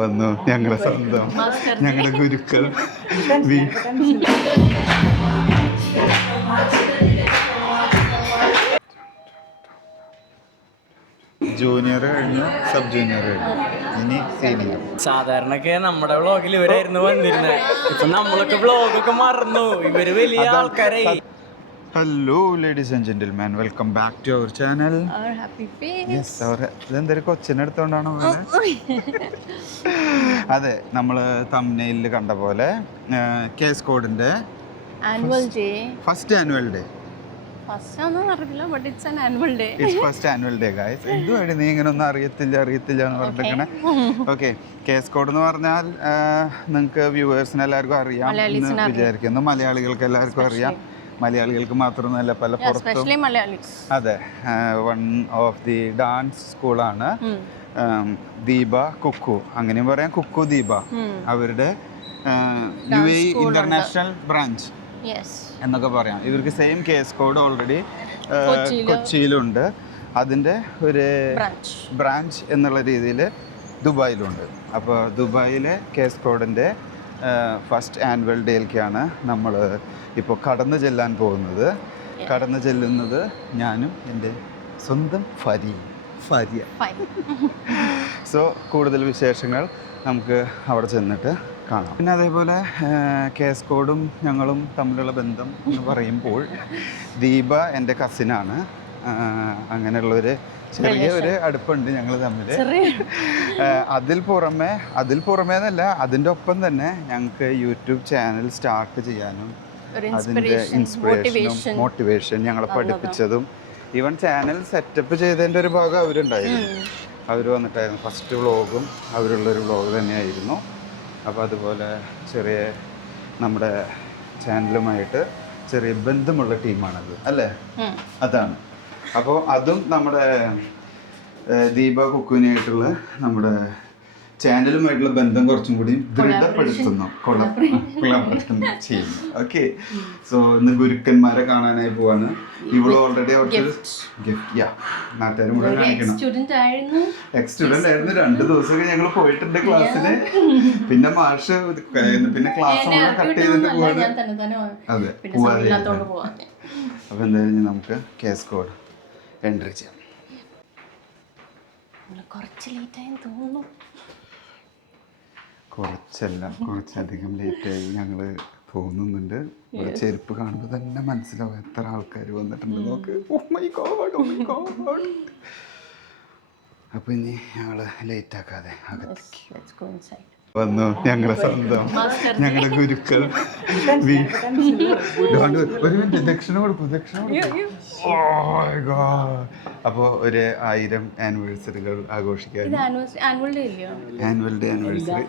വന്നു ഞങ്ങളുടെ സ്വന്തം ഞങ്ങളുടെ ഗുരുക്കൾ ജൂനിയർ കഴിഞ്ഞു, സബ് ജൂനിയർ കഴിഞ്ഞു, ഇനി സീനിയർ. സാധാരണക്ക് നമ്മുടെ വ്ളോഗിൽ ഇവരായിരുന്നു വന്നിരുന്നത്. ഇപ്പൊ നമ്മളൊക്കെ വ്ളോഗൊക്കെ മറന്നു, ഇവര് വലിയ ആൾക്കാരായി. Hello ladies and gentleman, welcome back to our channel. ഇതെന്തൊരു കൊച്ചിനെടുത്തോണ്ടാണോ? അതെ, നമ്മള് തംബ്നെയിലിൽ കണ്ട പോലെ കേസ് കോഡിന്റെ first annual day. First annual day guys. എന്തുവാടി നീ ഇങ്ങനെ ഒന്നും അറിയത്തില്ല എന്ന് പറഞ്ഞിരിക്കണേ? ഓക്കെ, കേസ് കോഡ് എന്ന് പറഞ്ഞാൽ നിങ്ങൾക്ക് വ്യൂവേഴ്സിന് എല്ലാവർക്കും അറിയാം എന്ന് വിചാരിക്കുന്നു. മലയാളികൾക്ക് എല്ലാവർക്കും അറിയാം. മലയാളികൾക്ക് മാത്രമല്ല, പല പുറത്തും. അതെ, വൺ ഓഫ് ദി ഡാൻസ് സ്കൂളാണ് ദീപ കുക്കു, അങ്ങനെയും പറയാം, കുക്കു ദീപ. അവരുടെ UAE ഇന്റർനാഷണൽ ബ്രാഞ്ച് എന്നൊക്കെ പറയാം. ഇവർക്ക് സെയിം കേസ് കോഡ് ഓൾറെഡി കൊച്ചിയിലുണ്ട്. അതിൻ്റെ ഒരു ബ്രാഞ്ച് എന്നുള്ള രീതിയിൽ ദുബായിലുണ്ട്. അപ്പോൾ ദുബായിലെ കേസ് കോഡിൻ്റെ ഫസ്റ്റ് ആനുവൽ ഡേയിലേക്കാണ് നമ്മൾ ഇപ്പോൾ കടന്നു ചെല്ലാൻ പോകുന്നത്. കടന്നു ചെല്ലുന്നത് ഞാനും എൻ്റെ സ്വന്തം ഫരിയ. സോ കൂടുതൽ വിശേഷങ്ങൾ നമുക്ക് അവിടെ ചെന്നിട്ട് കാണാം. പിന്നെ അതേപോലെ കേസ് കോഡും ഞങ്ങളും തമ്മിലുള്ള ബന്ധം എന്ന് പറയുമ്പോൾ ദീപ എൻ്റെ കസിനാണ്. അങ്ങനെയുള്ളൊരു ചെറിയ ഒരു അടുപ്പുണ്ട് ഞങ്ങൾ തമ്മിൽ. അതിൽ പുറമേ എന്നല്ല, അതിൻ്റെ ഒപ്പം തന്നെ ഞങ്ങൾക്ക് യൂട്യൂബ് ചാനൽ സ്റ്റാർട്ട് ചെയ്യാനും അതിൻ്റെ ഇൻസ്പിറേഷനും മോട്ടിവേഷൻ ഞങ്ങളെ പഠിപ്പിച്ചതും ഈവൻ ചാനൽ സെറ്റപ്പ് ചെയ്തതിൻ്റെ ഒരു ഭാഗം അവരുണ്ടായിരുന്നു. അവർ വന്നിട്ടായിരുന്നു. ഫസ്റ്റ് വ്ളോഗും അവരുള്ളൊരു വ്ളോഗ് തന്നെയായിരുന്നു. അപ്പോൾ അതുപോലെ ചെറിയ നമ്മുടെ ചാനലുമായിട്ട് ചെറിയ ബന്ധമുള്ള ടീമാണത്, അല്ലേ? അതാണ്. അപ്പോൾ അതും നമ്മുടെ ദീപ കുക്കുവിനായിട്ടുള്ള നമ്മുടെ ചാനലുമായിട്ടുള്ള ബന്ധം കുറച്ചും കൂടി ദൃഢപ്പെടുത്തുന്നു, കൊളാബറേഷൻ ചെയ്യുന്നു. ഓക്കെ, സോ ഇന്ന് ഗുരുക്കന്മാരെ കാണാനായി പോവാണ്. ഇവള് ഓൾറെഡി അവർക്ക് ഗിഫ്റ്റ് നാട്ടുകാരും കൂടെ കാണിക്കണം. എക്സ് സ്റ്റുഡന്റ് ആയിരുന്നു. 2 ദിവസമൊക്കെ ഞങ്ങൾ പോയിട്ടുണ്ട് ക്ലാസ്സിന്. പിന്നെ മാഷ് പിന്നെ ക്ലാസ് കട്ട് ചെയ്തിട്ട് പോവാണ്. അതെ, പോവാതെ. അപ്പൊ എന്തായാലും നമുക്ക് കേസ് കോഡ് എൻട്രി ചെയ്യാം. കുറച്ചധികം ലേറ്റായി ഞങ്ങൾ തോന്നുന്നുണ്ട്. ചെരുപ്പ് കാണുമ്പോൾ തന്നെ മനസ്സിലാവും എത്ര ആൾക്കാർ വന്നിട്ടുണ്ട്. നോക്ക്, അപ്പൊ ഇനി ഞങ്ങൾ ലേറ്റ് ആക്കാതെ അകത്തേക്ക് വന്നു ഞങ്ങളുടെ സ്വന്തം ഞങ്ങളുടെ ഗുരുക്കൾ. ഒരു മിനിറ്റ്, ദക്ഷിണ കൊടുക്കും. അപ്പോൾ ഒരു 1000 ആനിവേഴ്സറികൾ ആഘോഷിക്കാൻ. Annual day anniversary.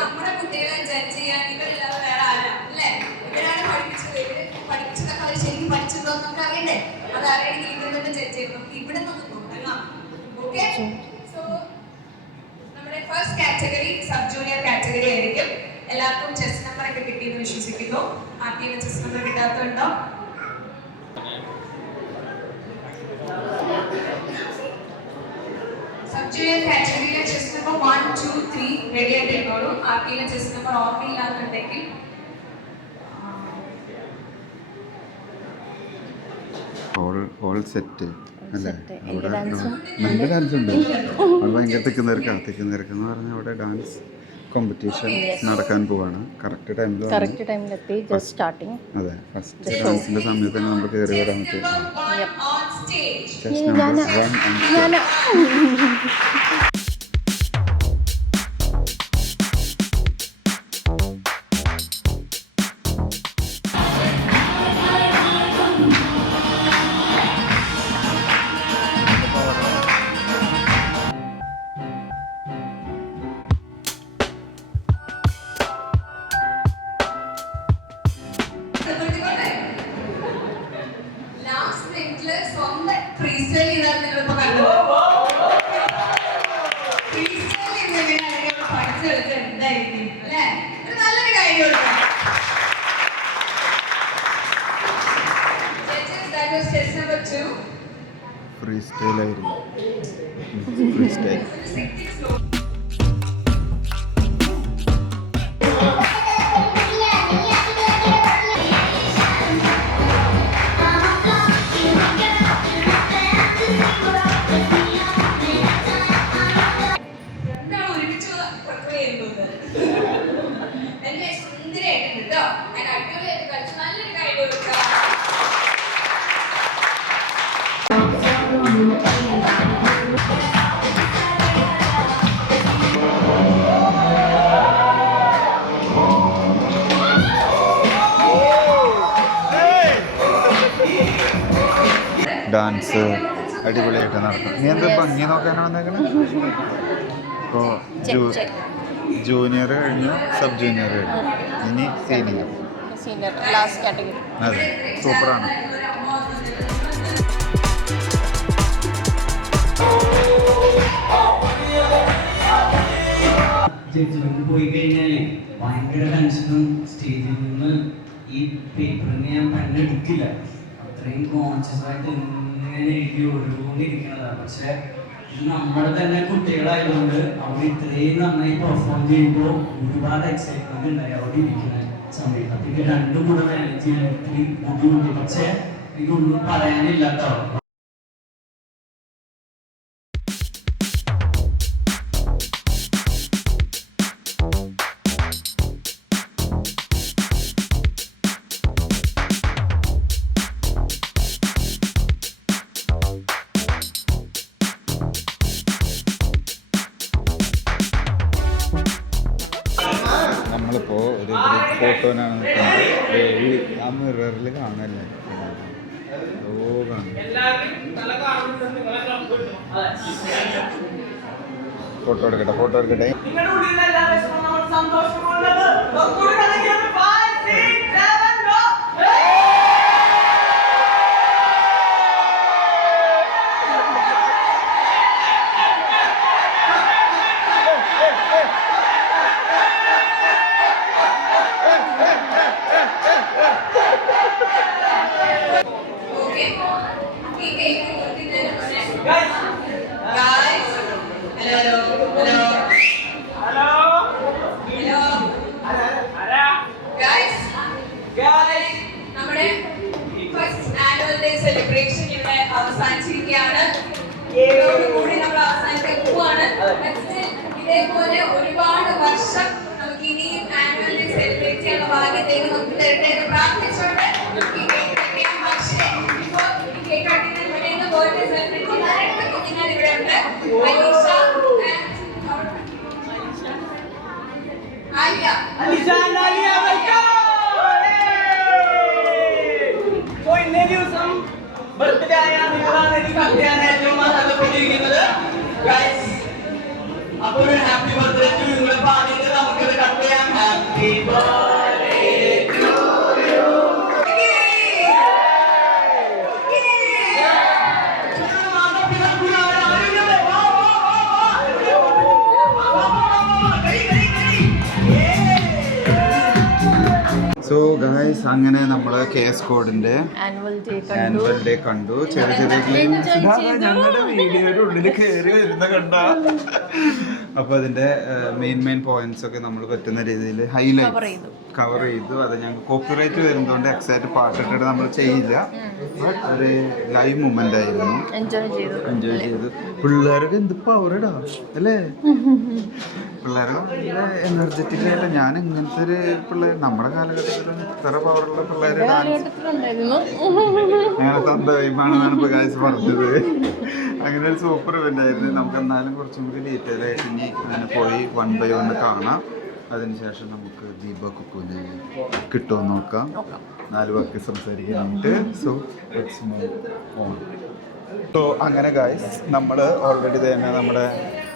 നമ്മുടെ കുട്ടികളെ ജഡ്ജ് ചെയ്യാൻ ഇവരെല്ലാവരും വേറെ ആരാ, അല്ലേ? ഇവരാണ് പഠിപ്പിച്ചത്. പഠിപ്പിച്ചതൊക്കെ അവർ ശരിക്കും പഠിച്ചിട്ടുണ്ടോ നമുക്ക് അറിയണ്ടേ? അത് അറിയണമെങ്കിൽ ഇവിടെ തന്നെ ജഡ്ജ് ചെയ്യണം. നമുക്ക് ഇവിടെ നമുക്ക് നോക്കാം. ഓക്കെ, സോ നമ്മുടെ first category sub junior category ആയിരിക്കും. എല്ലാവർക്കും ചെസ് നമ്പർ ഒക്കെ കിട്ടിയെന്ന് വിശ്വസിക്കുന്നു. ആർക്കെങ്കിലും ചെസ് നമ്പർ കിട്ടാത്തതുണ്ടോ? സബ് ജൂനിയർ കാറ്റഗറിയിലെ ചെസ് നമ്പർ 1, 2, 3 റെഡി ആയിട്ട് ഇരുന്നോളൂ. ആർക്കെങ്കിലും ചെസ് നമ്പർ ഓർമ്മയില്ലാന്നുണ്ടെങ്കിൽ സെറ്റ് അല്ലേ? അവിടെ നല്ല ഡാൻസ് ഉണ്ട്. അവിടെ ഭയങ്കര തിക്കുന്നിരക്കെന്ന് പറഞ്ഞാൽ അവിടെ ഡാൻസ് കോമ്പറ്റീഷൻ നടക്കാൻ പോവാണ്. കറക്റ്റ് ടൈമിലെത്തി. അതെ, ഫസ്റ്റ് ഡാൻസിന്റെ സമയത്ത് തന്നെ നമ്മൾ കയറി വരാൻ പറ്റും. ലാസ്റ്റ് മിനിറ്റില് സ്വന്തം ഫ്രീസ്റ്റൈൽ ചെയ്ത ചെയ്തതാണ് നിങ്ങളിപ്പോ കണ്ടത്. ഫ്രീസ്റ്റൈൽ എങ്ങനെയാണെങ്കിൽ പഠിച്ചു വെച്ചാൽ എന്തായിരിക്കും അല്ലേ? ഒരു നല്ലൊരു കാര്യമുണ്ട്. That was test number 2. Free style ആയിരുന്നു. Free style. എന്താണ് ഒരുമിച്ച് പ്രക്രിയ ചെയ്യുന്നത്? എന്നെ സുന്ദരിയായിട്ടുണ്ട് കേട്ടോ. അതിന് അടിപൊളിയായിട്ട് കളിച്ച് നല്ലൊരു കാര്യം കൊടുക്കുക. ഡാൻസ് അടിപൊളിയായിട്ട് നടക്കും. നീ എന്താ ഭംഗി നോക്കാനാണ് വന്നേക്കണേ? ഇപ്പോൾ ജൂനിയർ കഴിഞ്ഞു, സബ് ജൂനിയർ കഴിഞ്ഞു, ഇനി സീനിയർ. Last category. അതെ, സൂപ്പറാണ്. ജഡ്ജ്മെന്റ് പോയി കഴിഞ്ഞാലേ ഭയങ്കര ടെൻഷനും സ്റ്റേജിൽ നിന്ന് ഈ പേപ്പറിന് ഞാൻ പെണ്ണെടുക്കില്ല. അത്രയും കോൺഷ്യസ് ആയിട്ട് ഇങ്ങനെ എഴുതി ഓരോന്നിരിക്കണതാണ്. പക്ഷെ ഇത് നമ്മുടെ തന്നെ കുട്ടികളായതുകൊണ്ട് അവർ ഇത്രയും നന്നായി പെർഫോം ചെയ്യുമ്പോൾ ഒരുപാട് എക്സൈറ്റ്മെന്റ് ഉണ്ടായി അവിടെ ഇരിക്കുന്ന സമയത്ത്. അതൊക്കെ രണ്ടും കൂടെ മാനേജ് ചെയ്യാൻ ഒത്തിരി ബുദ്ധിമുട്ടി. പക്ഷെ എനിക്കൊന്നും പറയാനില്ല കേട്ടോ. നമ്മളിപ്പോൾ ഒരു ഗ്രൂപ്പ് ഫോട്ടോനാണ് നിൽക്കുന്നത്. ആ മിററിൽ കാണല്ലേ? ഓ കാണും. ഫോട്ടോ എടുക്കട്ടെ, ഫോട്ടോ എടുക്കട്ടെ. നമ്മുടെ ഫസ്റ്റ് ആനുവൽ ഡേ സെലിബ്രേഷൻ ഇവിടെ അവസാനിച്ചിരിക്കുകയാണ്. കൂടി നമ്മൾ അവസാനിക്കാൻ പോവാണ്. ഇതേപോലെ ഒരുപാട് വർഷം നമുക്ക് ഇനിയും ആനുവൽ ഡേ സെലിബ്രേറ്റ് ചെയ്യാനുള്ള ഭാഗ്യം ദൈവം നമുക്ക് തരട്ടെ എന്ന് പ്രാർത്ഥിച്ചുകൊണ്ട് ഈ കേക്ക് കട്ടിയാം. പക്ഷേ ഇപ്പോൾ ഈ കേക്ക് കട്ടിങ്ങിന് വേണ്ടി ബർത്ത്ഡേ സെലിബ്രേറ്റ് ചെയ്യുന്ന രണ്ട് കുഞ്ഞുങ്ങൾ ഇവിടെ ഉണ്ട്. അലീഷ ആലിയ. ബർത്ത്ഡേ ആയ നിങ്ങളാണ് എനിക്ക് കട്ടിയാണ് ഏറ്റവും നല്ലപ്പെട്ടിരിക്കുന്നത്. അപ്പോൾ ഒരു ഹാപ്പി ബർത്ത്ഡേ ടു നിങ്ങൾ പാടിയിട്ട് നമുക്കത് കട്ട് ചെയ്യാം. Happy birthday to you. So guys, അങ്ങനെ നമ്മൾ KS കോഡിന്റെ ആനുവൽ ഡേ കണ്ടു. ചെറിയ ചെറിയ ഗ്ലിംസ് ഞങ്ങളുടെ വീഡിയോയുടെ ഉള്ളിൽ കയറി വരുന്ന കണ്ട. അപ്പോൾ അതിന്റെ മെയിൻ പോയിന്റ്സ് ഒക്കെ നമ്മൾ പറ്റുന്ന രീതിയിൽ ഹൈലൈറ്റ് കവർ ചെയ്തു. അത് ഞങ്ങൾക്ക് കോപ്പിറൈറ്റ് വരുന്നതുകൊണ്ട് എക്സാക്ട് പാട്ടിട്ടിട്ട് നമ്മൾ ചെയ്യില്ല. ബട്ട് ഒരു ലൈവ് മൊമെന്റ് ആയിരുന്നു. എൻജോയ് ചെയ്തു. പിള്ളേർക്ക് എന്ത് പവറിടാ അല്ലേ? പിള്ളേരുടെ നല്ല എനർജറ്റിക് ആയിട്ട്. ഞാൻ ഇങ്ങനത്തെ ഒരു പിള്ളേർ നമ്മുടെ കാലഘട്ടത്തിലും ഇത്ര പവറുള്ള പിള്ളേരെ അങ്ങനെ തന്തവൈമാണെന്നാണ് ഇപ്പോൾ കാഴ്ച പറഞ്ഞത്. അങ്ങനെ ഒരു സൂപ്പർ ഇവന്റ് ആയിരുന്നു. നമുക്ക് എന്നാലും കുറച്ചും കൂടി ഡീറ്റെയിൽ ആയിട്ട് ഇനി അങ്ങനെ പോയി 1 by 1 കാണാം. അതിനുശേഷം നമുക്ക് ദീപ കുക്കുവിനെ കിട്ടുമോ നോക്കാം. 4 വാക്ക് സംസാരിക്കാനായിട്ട്. So let's move on. So അങ്ങനെ ഗായ്സ്, നമ്മൾ ഓൾറെഡി തന്നെ നമ്മുടെ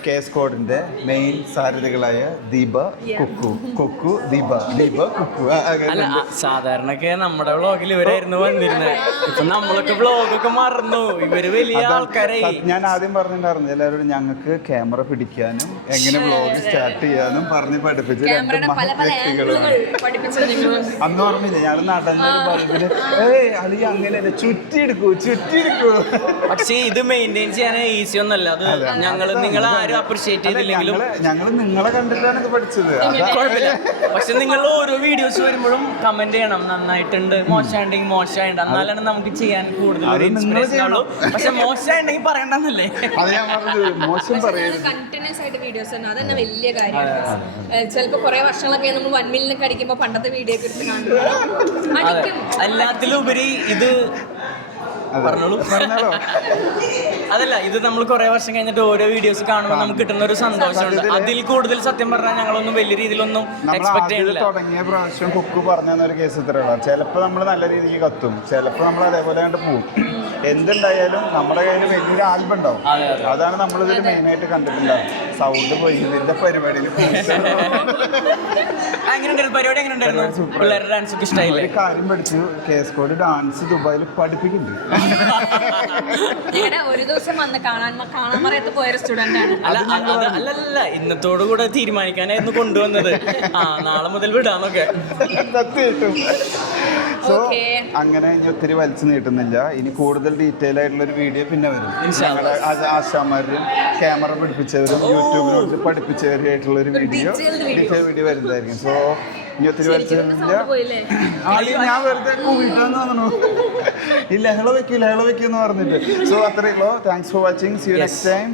കേസ് കോഡിന്റെ മെയിൻ സാരഥികളായ ദീപ, കുക്കു, കുക്കു, ദീപ, ദീപ, കുക്കു. അല്ല സാധാരണക്ക് നമ്മുടെ വ്ളോഗിൽ ഇവരായിരുന്നു വന്നിരുന്നത്. ഇപ്പൊ നമ്മളൊക്കെ വ്ളോഗൊക്കെ മറന്നു. ഇവര് വലിയ ആൾക്കാരായി. ഞാൻ ആദ്യം പറഞ്ഞിട്ടുണ്ടായിരുന്നു എല്ലാവരോടും ഞങ്ങൾക്ക് ക്യാമറ പിടിക്കാനും എങ്ങനെ വ്ളോഗ് സ്റ്റാർട്ട് ചെയ്യാനും പറഞ്ഞ് പഠിപ്പിച്ച് രണ്ട് വ്യക്തികളാണ്. അന്ന് ഓർമ്മയില്ല, ഞാൻ നടന്നൊരു ബൾബില് അളി അങ്ങനെയല്ല, ചുറ്റിയെടുക്കൂ. പക്ഷേ ഇത് മെയിൻറ്റെയിൻ ചെയ്യാൻ ഈസി ഒന്നല്ല. അത് നിങ്ങൾ ആരും അപ്രിഷിയേറ്റ് ചെയ്തില്ലെങ്കിലും ഞങ്ങൾ നിങ്ങളെ കണ്ടിട്ടാണ് ഇത് പഠിച്ചത്. കുഴപ്പമില്ല. പക്ഷെ നിങ്ങൾ ഓരോ വീഡിയോസ് വരുമ്പോഴും കമന്റ് ചെയ്യണം, നന്നായിട്ടുണ്ട്, മോശമായിട്ടുണ്ടെങ്കിൽ മോശമായിട്ട്, എന്നാലാണ് നമുക്ക് ചെയ്യാൻ കൂടുതൽ ഒരു ഇൻസ്പിറേഷൻ ഉള്ളൂ. പക്ഷെ മോശമായിട്ടുണ്ടെങ്കിൽ പറയണ്ടെന്നല്ലേ. അത് ഞാൻ പറഞ്ഞത്, മോശം പറയരുത്. കണ്ടിന്യൂസ് ആയിട്ട് വീഡിയോസ് തന്നെ അതന്നെ വലിയ കാര്യമാണ്. ചിലപ്പോൾ കുറെ വർഷങ്ങളൊക്കെ നമ്മൾ 1 മില്യൺ അടിക്കുമ്പോൾ പണ്ടത്തെ വീഡിയോ ഒക്കെ എടുത്ത് കാണും. എല്ലാത്തിലും ഉപരി ഇത് പറഞ്ഞോളൂ. അതല്ല, ഇത് നമ്മൾ കുറെ വർഷം കഴിഞ്ഞിട്ട് ഓരോ വീഡിയോസ് കാണുമ്പോൾ നമുക്ക് കിട്ടുന്ന ഒരു സന്തോഷമുണ്ട്. അതിൽ കൂടുതൽ സത്യം പറഞ്ഞാൽ ഞങ്ങളൊന്നും വലിയ രീതിയിലൊന്നും എക്സ്പെക്ട് ചെയ്യുന്നില്ല. തുടങ്ങിയ പ്രാവശ്യം കുക്ക് പറഞ്ഞൊരു കേസ് ഇത്രയുള്ള ചിലപ്പോൾ നമ്മൾ നല്ല രീതിക്ക് കത്തും, ചിലപ്പോൾ നമ്മൾ അതേപോലെ കണ്ട് പോകും. എന്തുണ്ടായാലും നമ്മുടെ കയ്യിൽ വലിയൊരു ആൽബം ഉണ്ടാവും. അതാണ് നമ്മളിതിൽ മെയിനായിട്ട് കണ്ടിട്ടുണ്ടാവും. സൗണ്ട് പോയി ഇതിന്റെ പരിപാടിയിൽ പരിപാടി എങ്ങനെ ഉണ്ടായിരുന്നു? പിള്ളേരുടെ ഡാൻസ് ഒക്കെ ഇഷ്ടമായില്ലേ? ഒരു കാര്യം പഠിച്ചു, കേസ് കോഡ് ഡാൻസ് ദുബായിൽ പഠിപ്പിക്കുന്നുണ്ട്. ഒരു ദിവസം വന്ന് കാണാൻ മറയത്ത് പോയൊരു സ്റ്റുഡന്റ് ആണ്. അല്ലല്ല, ഇന്നത്തോടു കൂടെ തീരുമാനിക്കാനായിരുന്നു കൊണ്ടുവന്നത്. നാളെ മുതൽ വിടാന്നൊക്കെ. സോ അങ്ങനെ ഇനി ഒത്തിരി വലിച്ചു നീട്ടുന്നില്ല. ഇനി കൂടുതൽ ഡീറ്റെയിൽ ആയിട്ടുള്ള ഒരു വീഡിയോ പിന്നെ വരും. ഞങ്ങളുടെ ആശാമാരും ക്യാമറ പിടിപ്പിച്ചവരും യൂട്യൂബിൽ പഠിപ്പിച്ചവരുമായിട്ടുള്ള ഒരു ഡീറ്റെയിൽ വീഡിയോ വരുന്നതായിരിക്കും. സോ ഇനി ഒത്തിരി വലിച്ചില്ല. ഞാൻ വെറുതെ കൂട്ടിട്ടെന്ന് തോന്നുന്നു. ഈ ലഹള വെക്കൂ എന്ന് പറഞ്ഞിട്ട്. സോ അത്രയേ ഉള്ളൂ. Thanks for watching. See you next time.